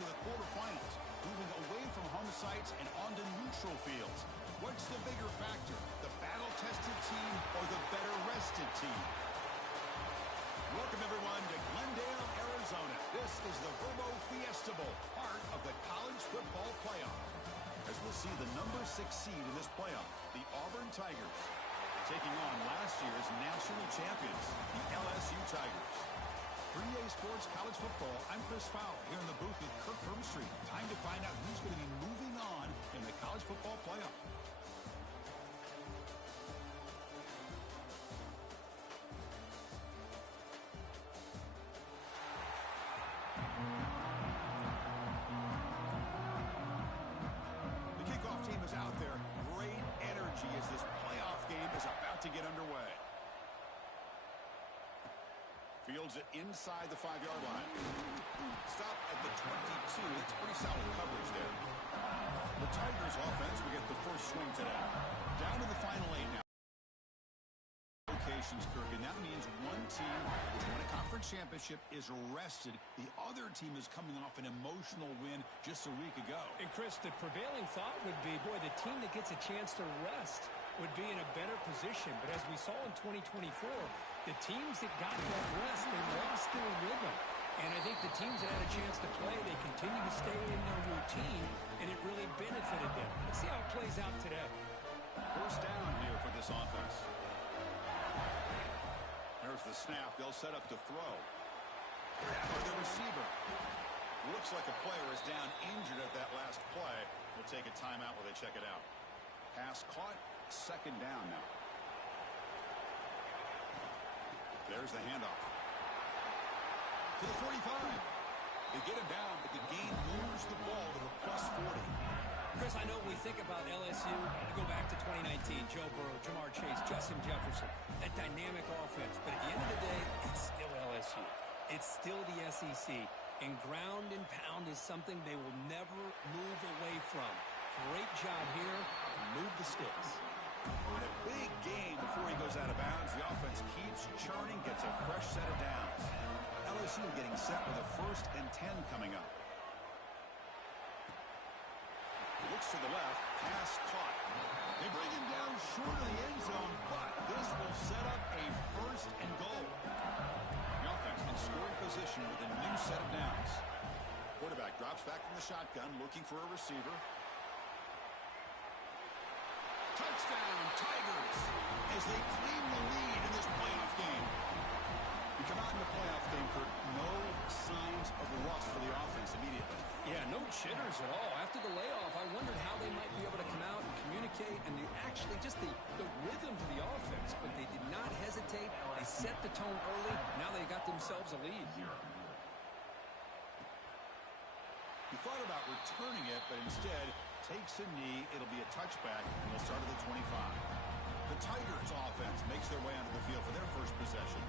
to the quarterfinals, moving away from home sites and onto neutral fields. What's the bigger factor, the battle-tested team or the better-rested team? Welcome, everyone, to Glendale, Arizona. This is the Verbo Fiesta Bowl, part of the college football playoff. As we'll see the number 6 seed in this playoff, the Auburn Tigers, taking on last year's national champions, the LSU Tigers. 3A Sports College Football, I'm Chris Fowler here in the booth with Kirk Vermstreet. Time to find out who's going to be moving on in the college football playoff. The kickoff team is out there. Great energy as this playoff game is about to get underway. Fields it inside the 5-yard line. Stop at the 22. That's pretty solid coverage there. The Tigers offense will get the first swing today. Down to the final 8 now. Locations, Kirk, and that means one team which won a conference championship is rested. The other team is coming off an emotional win just a week ago. And Chris, the prevailing thought would be, boy, the team that gets a chance to rest would be in a better position. But as we saw in 2024, the teams that got that rest, they lost their rhythm. And I think the teams that had a chance to play, they continue to stay in their routine, and it really benefited them. Let's see how it plays out today. First down here for this offense. There's the snap. They'll set up to throw. For the receiver. Looks like a player is down injured at that last play. We'll take a timeout while they check it out. Pass caught. Second down now. There's the handoff. To the 45. They get him down, but the game moves the ball to the plus 40. Chris, I know we think about LSU. We go back to 2019, Joe Burrow, Jamar Chase, Justin Jefferson, that dynamic offense. But at the end of the day, it's still LSU. It's still the SEC. And ground and pound is something they will never move away from. Great job here, and move the sticks. In a big game before he goes out of bounds, the offense keeps churning, gets a fresh set of downs. LSU getting set with a 1st and 10 coming up. Looks to the left, pass caught. They bring him down short of the end zone, but this will set up a 1st and goal. The offense in scoring position with a new set of downs. Quarterback drops back from the shotgun, looking for a receiver. Touchdown, Tigers, as they claim the lead in this playoff game. We come out in the playoff game, Kirk, no signs of rust for the offense immediately. Yeah, no jitters at all. After the layoff, I wondered how they might be able to come out and communicate, and actually just the rhythm to the offense, but they did not hesitate. They set the tone early. Now they got themselves a lead. He thought about returning it, but instead takes a knee. It'll be a touchback, and they'll start at the 25. The Tigers offense makes their way onto the field for their first possession.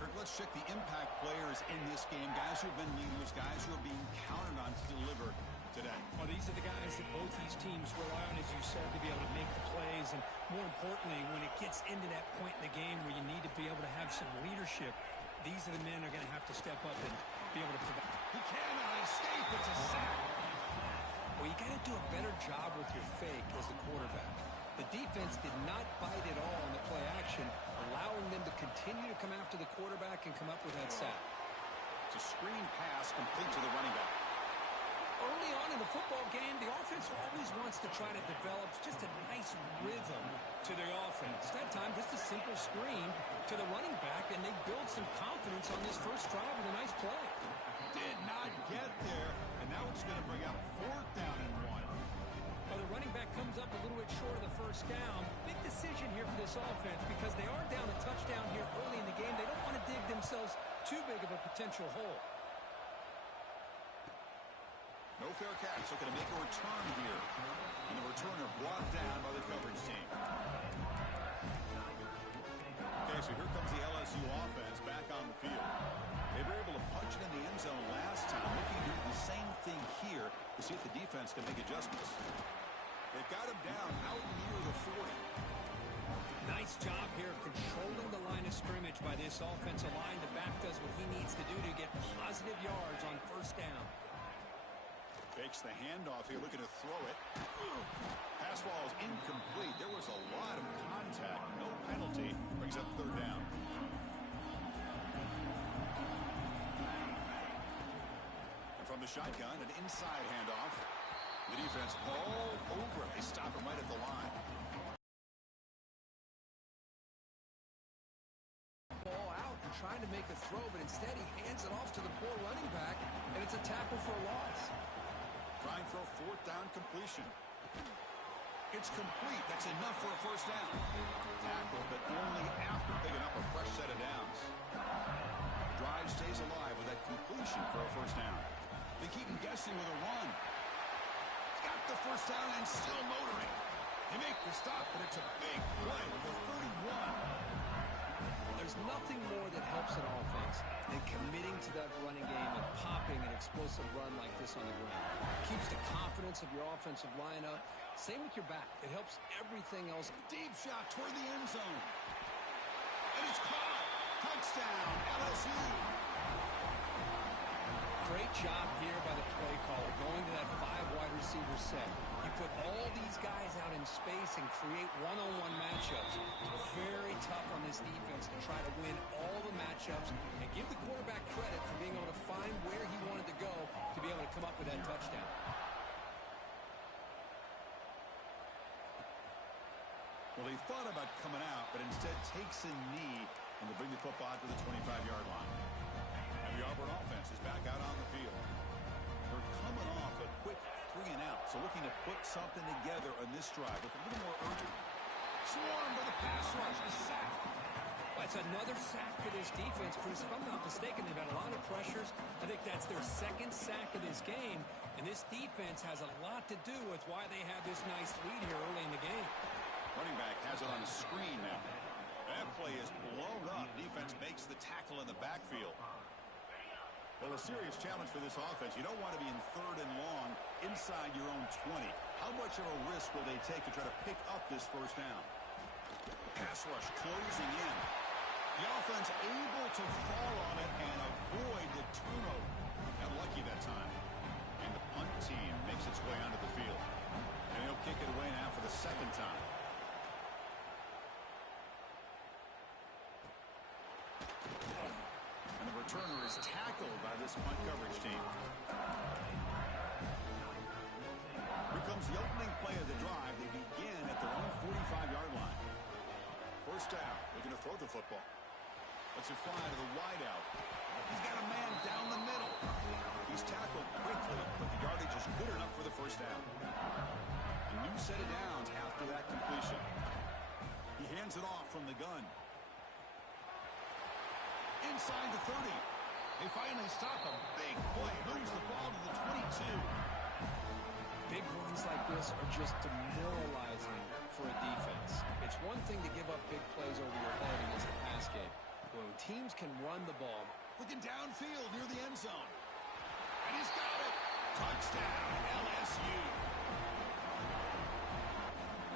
Kirk, let's check the impact players in this game, guys who have been leaders, guys who are being counted on to deliver today. Well, these are the guys that both these teams rely on, as you said, to be able to make the plays. And more importantly, when it gets into that point in the game where you need to be able to have some leadership, these are the men that are going to have to step up and be able to provide. He cannot escape. It's a sack. Well, you got to do a better job with your fake as the quarterback. The defense did not bite at all in the play action, allowing them to continue to come after the quarterback and come up with that sack. It's a screen pass complete to the running back. Early on in the football game, the offense always wants to try to develop just a nice rhythm to their offense. That time, just a simple screen to the running back, and they build some confidence on this first drive with a nice play. Did not get there, and now it's going to bring out 4th down and 1. Well, the running back comes up a little bit short of the first down. Big decision here for this offense because they are down a touchdown here early in the game. They don't want to dig themselves too big of a potential hole. No fair catch. Looking to make a return here. And the returner brought down by the coverage team. Okay, so here comes the LSU offense back on the field. They were able to punch it in the end zone last time. Looking to do the same thing here to see if the defense can make adjustments. They've got him down out near the 40. Nice job here controlling the line of scrimmage by this offensive line. The back does what he needs to do to get positive yards on first down. Fakes the handoff here, looking to throw it. Pass ball is incomplete. There was a lot of contact. No penalty. Brings up third down. And from the shotgun, an inside handoff. The defense all over him. They stop him right at the line. Ball out and trying to make a throw, but instead he hands it off to the poor running back, and it's a tackle for a loss. Trying for a fourth down completion. It's complete. That's enough for a first down. Tackle, but only after picking up a fresh set of downs. Drive stays alive with that completion for a first down. They keep him guessing with a run. He's got the first down and still motoring. They make the stop, but it's a big play with the 31. There's nothing more that helps an offense than committing to that running game and popping an explosive run like this on the ground. Keeps the confidence of your offensive lineup. Same with your back. It helps everything else. Deep shot toward the end zone. And it's caught. Touchdown, LSU. Great job here by the play caller, going to that 5 wide receiver set. You put all these guys out in space and create one-on-one matchups. Very tough on this defense to try to win all the matchups and give the quarterback credit for being able to find where he wanted to go to be able to come up with that touchdown. Well, he thought about coming out, but instead takes a knee and to bring the football to the 25-yard line. And the Auburn offense is back out on the field. They're coming off a quick 3-and-out, so looking to put something together on this drive with a little more urgent. Swarm to the pass rush, a sack. Well, it's another sack for this defense, Chris. If I'm not mistaken, they've had a lot of pressures. I think that's their second sack of this game, and this defense has a lot to do with why they have this nice lead here early in the game. Running back has it on the screen now. That play is blown up. Defense makes the tackle in the backfield. Well, a serious challenge for this offense. You don't want to be in 3rd and long inside your own 20. How much of a risk will they take to try to pick up this first down? Pass rush closing in. The offense able to fall on it and avoid the turnover. Got lucky that time. And the punt team makes its way onto the field. And he'll kick it away now for the second time. Returner is tackled by this punt coverage team. Here comes the opening play of the drive. They begin at their own 45-yard line. First down. Looking to throw the football. Let's it fly to the wideout. He's got a man down the middle. He's tackled quickly, but the yardage is good enough for the first down. A new set of downs after that completion. He hands it off from the gun. Inside the 30. They finally stop him. Big play. Moves the ball to the 22. Big runs like this are just demoralizing for a defense. It's one thing to give up big plays over your head against the pass game. When teams can run the ball. Looking downfield near the end zone. And he's got it. Touchdown, LSU.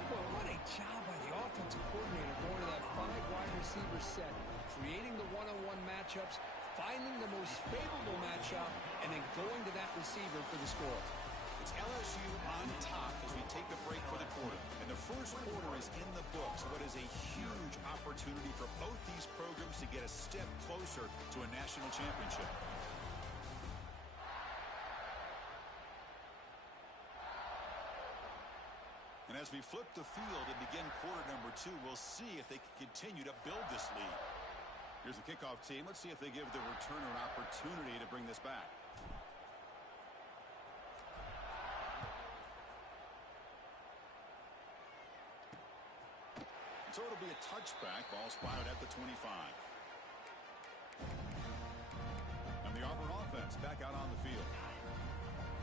Well, what a job by the offensive coordinator going to that 5 wide receiver set. Creating the one-on-one matchups, finding the most favorable matchup, and then going to that receiver for the score. It's LSU on top as we take a break for the quarter. And the first quarter is in the books. What is a huge opportunity for both these programs to get a step closer to a national championship. And as we flip the field and begin quarter number 2, we'll see if they can continue to build this lead. Here's the kickoff team. Let's see if they give the returner an opportunity to bring this back. So it'll be a touchback. Ball spotted at the 25. And the Auburn offense back out on the field.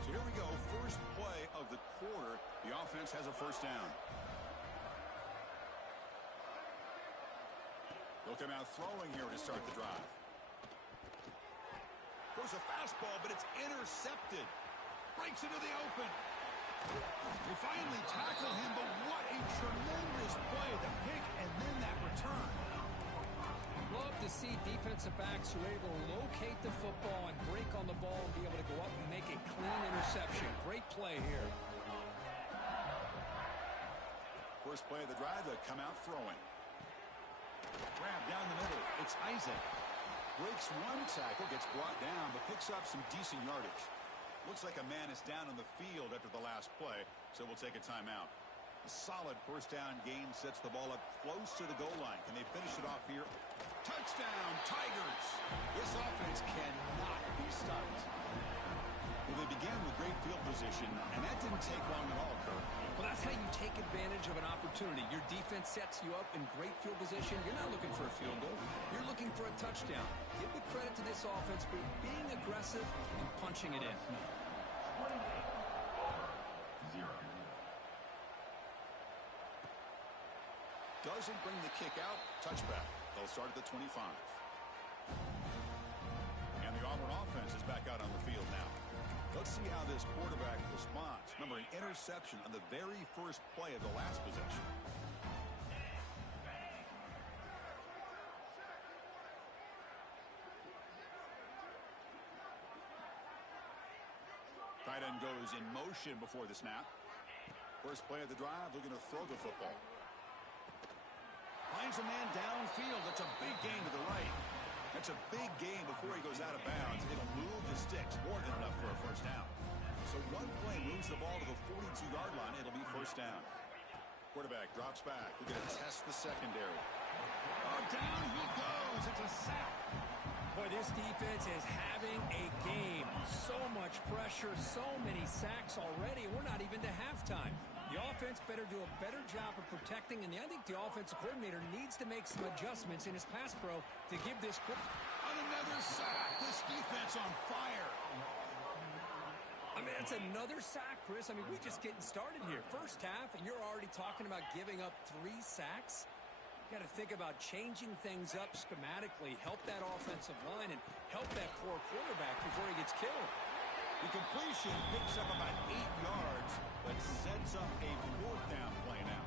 So here we go. First play of the quarter. The offense has a first down. They'll come out throwing here to start the drive. Goes a fastball, but it's intercepted. Breaks into the open. They finally tackle him, but what a tremendous play. The pick and then that return. Love to see defensive backs who are able to locate the football and break on the ball and be able to go up and make a clean interception. Great First play of the drive, they come out throwing. Grab down the middle. It's Isaac. Breaks one tackle, gets brought down, but picks up some decent yardage. Looks like a man is down on the field after the last play, so we'll take a timeout. A solid first down gain sets the ball up close to the goal line. Can they finish it off here? Touchdown, Tigers! This offense cannot be stopped. Well, they began with great field position, and that didn't take long at all, Kirk. Well, that's how you take advantage of an opportunity. Your defense sets you up in great field position. You're not looking for a field goal. You're looking for a touchdown. Give the credit to this offense for being aggressive and punching it in. Doesn't bring the kick out. Touchback. They'll start at the 25. And the Auburn offense is back out on the field now. Let's see how this quarterback responds. Remember, an interception on the very first play of the last possession. Tight end goes in motion before the snap. First play of the drive, looking to throw the football. Finds a man downfield. That's a big gain to the right. That's a big gain before he goes out of bounds. It'll move the sticks more than enough for a first down. So one play moves the ball to the 42-yard line. It'll be first down. Quarterback drops back. We're going to test the secondary. Oh, down he goes. It's a sack. Boy, this defense is having a game. So much pressure, so many sacks already. We're not even to halftime. The offense better do a better job of protecting, and I think the offensive coordinator needs to make some adjustments in his pass pro to give this. On another sack. This defense on fire. I mean, it's another sack, Chris. I mean, we're just getting started here. First half, and you're already talking about giving up 3 sacks. You got to think about changing things up schematically, help that offensive line, and help that poor quarterback before he gets killed. The completion picks up about 8 yards, but sets up a 4th down play now.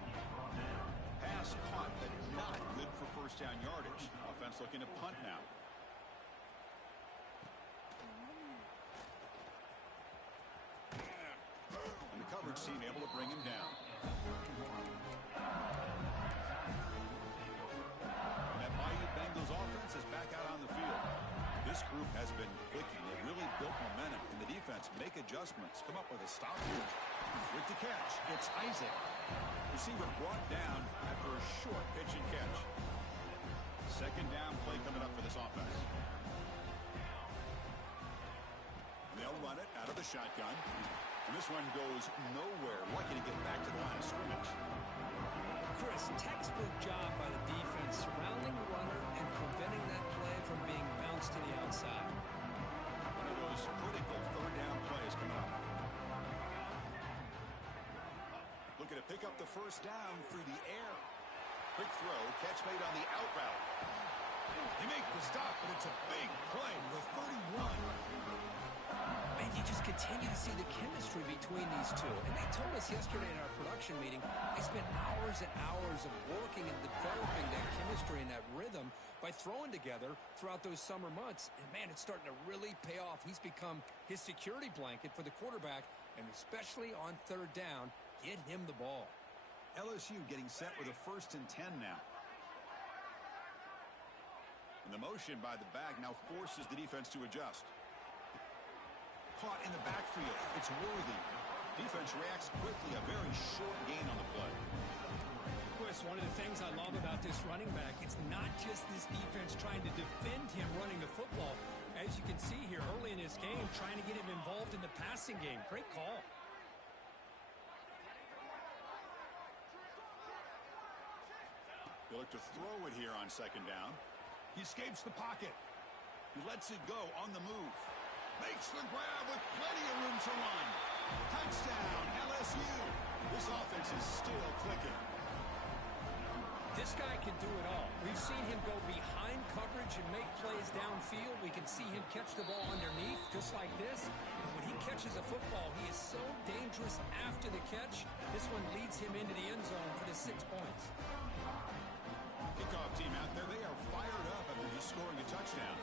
Pass caught, but not good for first down yardage. Offense looking to punt now. And the coverage team able to bring him down. And that Bayou Bengals offense is back out on the field. This group has been clicking. They really built momentum. And the defense make adjustments. Come up with a stop here. With the catch, it's Isaac. Receiver brought down after a short pitch and catch. Second down play coming up for this offense. They'll run it out of the shotgun. And this one goes nowhere. Lucky to get back to the line of scrimmage. Chris, textbook job by the defense surrounding the runner and preventing that play from being bounced to the outside. One of those critical third down plays coming up. Looking to pick up the first down through the air. Quick throw, catch made on the out route. They make the stop, but it's a big play to the 31. Man, you just continue to see the chemistry between these two. And they told us yesterday in our production meeting, they spent hours and hours of working and developing that chemistry and that rhythm by throwing together throughout those summer months. And, man, it's starting to really pay off. He's become his security blanket for the quarterback, and especially on third down, get him the ball. LSU getting set with a 1st and 10 now. And the motion by the back now forces the defense to adjust. Caught in the backfield. It's Worthy. Defense reacts quickly. A very short gain on the play. Chris, one of the things I love about this running back, it's not just this defense trying to defend him running the football. As you can see here early in this game, trying to get him involved in the passing game. Great call. They look to throw it here on second down. He escapes the pocket. He lets it go on the move. Makes the grab with plenty of room to run. Touchdown, LSU. This offense is still clicking. This guy can do it all. We've seen him go behind coverage and make plays downfield. We can see him catch the ball underneath just like this. And when he catches a football, he is so dangerous after the catch. This one leads him into the end zone for the 6 points. Kickoff team out there, they are fired up after just scoring a touchdown.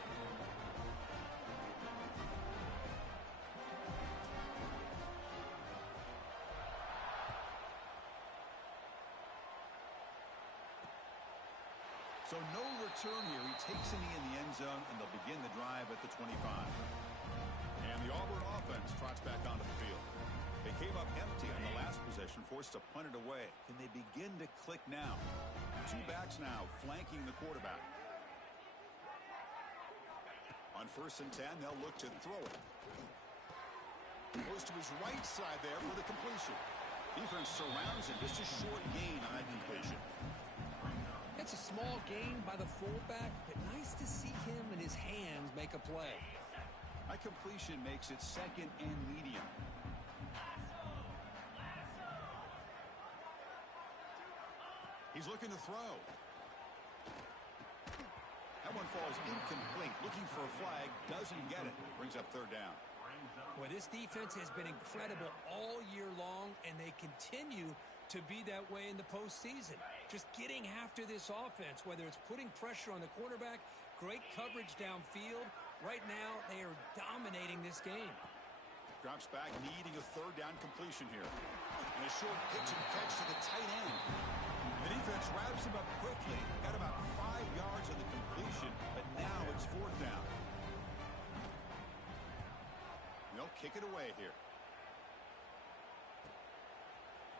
So no return here. He takes a knee in the end zone, and they'll begin the drive at the 25. And the Auburn offense trots back onto the field. They came up empty on the last possession, forced to punt it away. Can they begin to click now? Two backs now flanking the quarterback. On 1st and 10, they'll look to throw it. Goes to his right side there for the completion. Defense surrounds him. Just a short gain on that completion. It's a small gain by the fullback, but nice to see him and his hands make a play. That completion makes it 2nd and medium. He's looking to throw. That one falls incomplete. Looking for a flag. Doesn't get it. Brings up 3rd down. Well, this defense has been incredible all year long, and they continue to be that way in the postseason. Just getting after this offense, whether it's putting pressure on the quarterback, great coverage downfield. Right now, they are dominating this game. Drops back, needing a 3rd down completion here. And a short pitch and catch to the tight end. The defense wraps him up quickly. Got about 5 yards on the completion, but now it's 4th down. They'll kick it away here.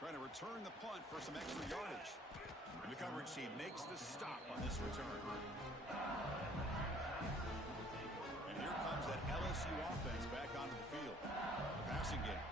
Trying to return the punt for some extra yardage. And the coverage team makes the stop on this return. And here comes that LSU offense back onto the field. Passing game.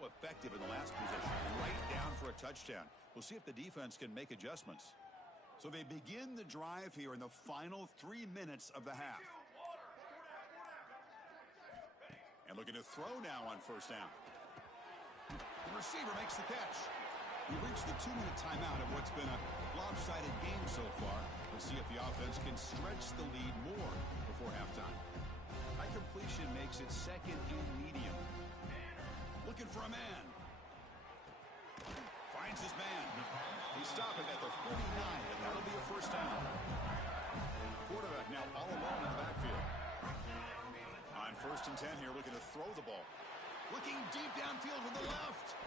Effective in the last position, right down for a touchdown. We'll see if the defense can make adjustments. So they begin the drive here in the final 3 minutes of the half. And looking to throw now on first down. The receiver makes the catch. We've reached the 2-minute timeout of what's been a lopsided game so far. We'll see if the offense can stretch the lead more before halftime. High completion makes it second and medium. Looking for a man. Finds his man. He stopped it at the 49, and that'll be a first down. Quarterback now all alone in the backfield. On first and 10 here, looking to throw the ball. Looking deep downfield with the left.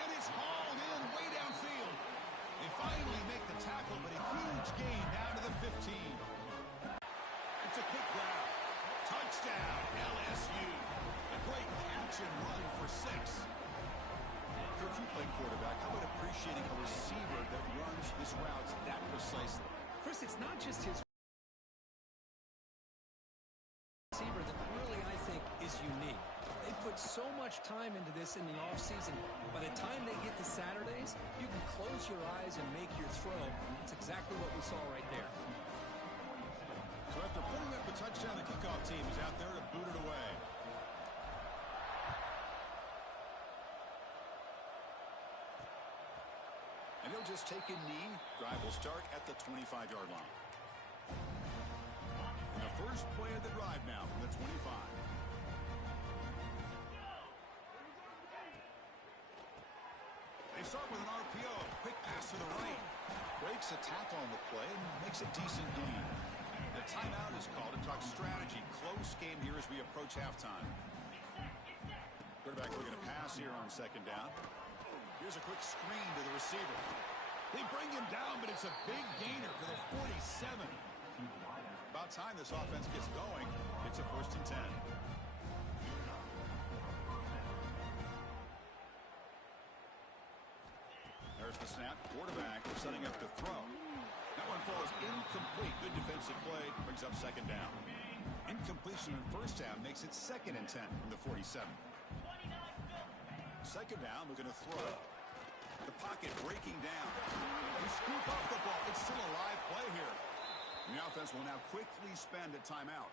And it's hauled in way downfield. They finally make the tackle, but a huge gain down to the 15. It's a quick grab. Touchdown, LSU. A great catch and run for 6. If you play quarterback, how about appreciating a receiver that runs his routes that precisely? Chris, it's not just his receiver that really, I think, is unique. They put so much time into this in the offseason. By the time they get to Saturdays, you can close your eyes and make your throw. That's exactly what we saw right there. So after putting up the touchdown, the kickoff team is out there to boot it away. And he'll just take a knee. Drive will start at the 25-yard line. And the first play of the drive now from the 25. They start with an RPO. Quick pass to the right. Breaks a tackle on the play and makes a decent gain. The timeout is called to talk strategy. Close game here as we approach halftime. Quarterback looking to pass here on second down. Here's a quick screen to the receiver. They bring him down, but it's a big gainer for the 47. About time this offense gets going. It's a first and 10. There's the snap. Quarterback setting up to throw. That one falls incomplete. Good defensive play. Brings up second down. Incompletion in first down makes it second and 10 from the 47. Second down, looking to throw. The pocket breaking down. They scoop up the ball. It's still a live play here. The offense will now quickly spend a timeout.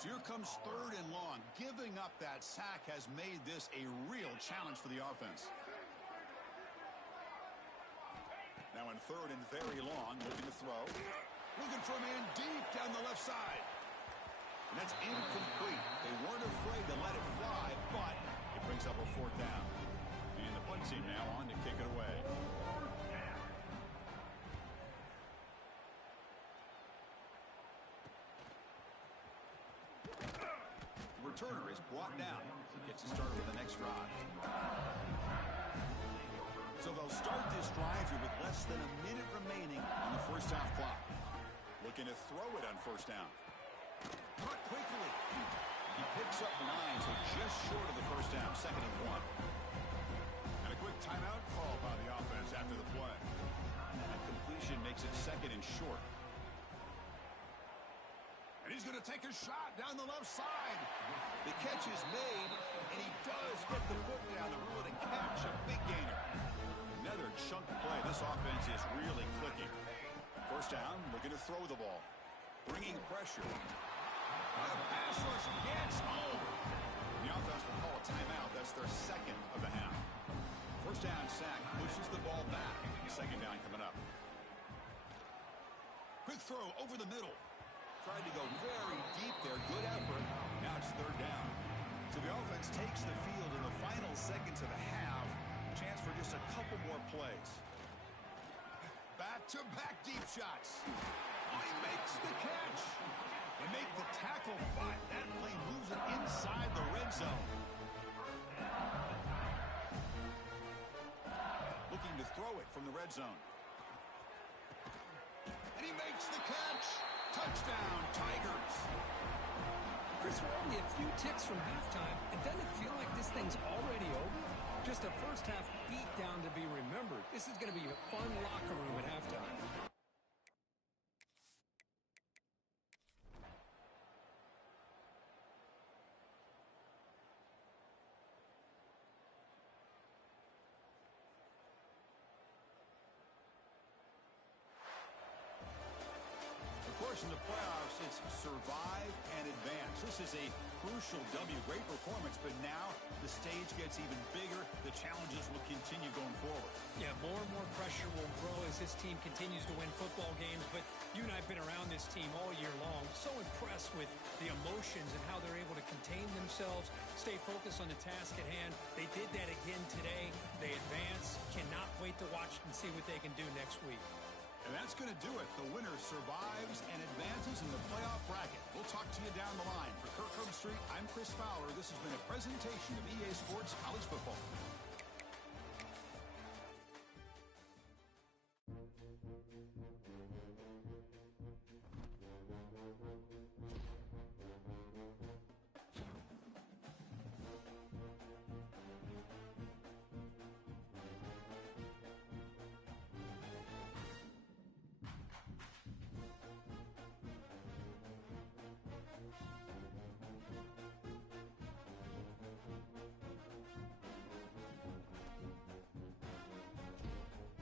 So here comes third and long. Giving up that sack has made this a real challenge for the offense. Now in third and very long, looking to throw. Looking for a man deep down the left side. And that's incomplete. They weren't afraid to let it fly, but it brings up a fourth down. And the punt team now on to kick it away. The returner is brought down. Gets to start with the next drive. So they'll start this drive here with less than a minute remaining on the first half clock. Looking to throw it on first down. Caught quickly. He picks up 9, so just short of the first down, second and 1. And a quick timeout call by the offense after the play. That completion makes it second and short. And he's going to take a shot down the left side. The catch is made, and he does get the foot down the rule to catch a big gainer. Another chunk play. This offense is really clicking. First down, looking to throw the ball. Bringing pressure. And a pass rush gets home. The offense will call a timeout. That's their second of the half. First down sack pushes the ball back. Second down coming up. Quick throw over the middle. Tried to go very deep there. Good effort. Now it's third down. So the offense takes the field in the final seconds of the half. Chance for just a couple more plays. Back-to-back deep shots. Oh, he makes the catch. They make the tackle, but that play moves it inside the red zone. Looking to throw it from the red zone. And he makes the catch. Touchdown, Tigers. Chris, we're only a few ticks from halftime. And doesn't it feel like this thing's already over? Just a first half beat down to be remembered. This is going to be a fun locker room at halftime. course, in the playoffs, it's survive and advance. This is a crucial W. Great performance, but now the stage gets even bigger. The challenges will continue going forward. Yeah, more and more pressure will grow as this team continues to win football games, but you and I have been around this team all year long. So impressed with the emotions and how they're able to contain themselves, stay focused on the task at hand. They did that again today. They advance. Cannot wait to watch and see what they can do next week. And that's going to do it. The winner survives and advances in the playoff bracket. We'll talk to you down the line. For Kirk Herbstreit, I'm Chris Fowler. This has been a presentation of EA Sports College Football.